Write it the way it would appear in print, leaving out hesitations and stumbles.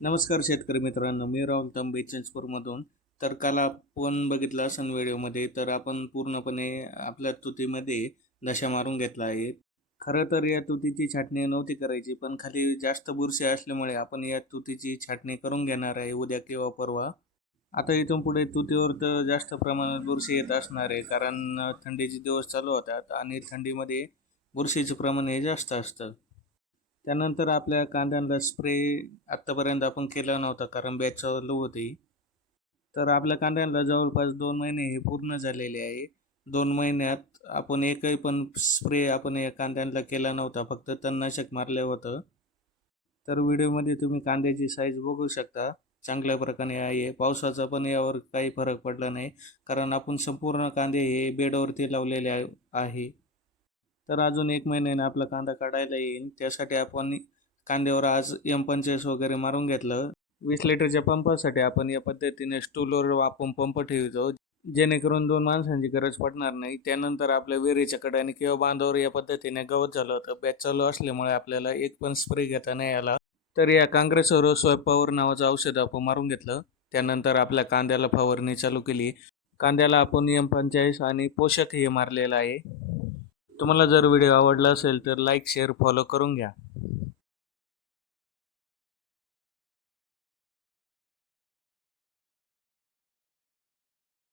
नमस्कार शेतकरी मित्रांनो, मी राहुल तांबे चिंचपूरमधून. तर काल आपण बघितलं असेल व्हिडिओमध्ये, तर आपण पूर्णपणे आपल्या तुतीमध्ये दशा मारून घेतला आहे. खरं तर या तुतीची छाटणी नव्हती करायची, पण खाली जास्त बुरशी असल्यामुळे आपण या तुतीची छाटणी करून घेणार आहे उद्या किंवा परवा. आता इथून पुढे तुतीवर तर जास्त प्रमाणात बुरशी येत असणार आहे, कारण थंडीचे दिवस चालू होतात आणि थंडीमध्ये बुरशीचं प्रमाण हे जास्त असतं. त्यानंतर आपल्या कांद्यांना स्प्रे आत्तापर्यंत आपण केला नव्हता, कारण बॅच चालू होती. तर आपल्या कांद्यांना जवळपास 2 महिने हे पूर्ण झालेले आहे. 2 महिन्यात आपण एकही पण स्प्रे आपण या कांद्यांना केला नव्हता, फक्त तणनाशक मारलं होतं. तर व्हिडिओमध्ये तुम्ही कांद्याची साईज बघू शकता, चांगल्या प्रकारे आहे. पावसाचा पण यावर काही फरक पडला नाही, कारण आपण संपूर्ण कांदे हे बेडवरती लावलेले आहे. तर अजून 1 महिन्याने आपला कांदा काढायला येईल. त्यासाठी आपण कांद्यावर आज M25 वगैरे मारून घेतलं. 20 लिटरच्या पंपासाठी आपण या पद्धतीने स्टूलवर आपण पंप ठेवतो, जेणेकरून 2 माणसांची गरज पडणार नाही. त्यानंतर आपल्या विहिरीच्या कडेने किंवा बांधावर या पद्धतीने गवत झालं होतं. बॅच चालू असल्यामुळे आपल्याला एक पण स्प्रे घेता नाही आला. तर या काँग्रेसवर स्वयंपावर नावाचं औषध आपण मारून घेतलं. त्यानंतर आपल्या कांद्याला फवारणी चालू केली. कांद्याला आपण M45 आणि पोषक हे मारलेलं आहे. तुम्हाला जर व्हिडिओ आवडला असेल तर लाईक, शेअर, फॉलो करून घ्या.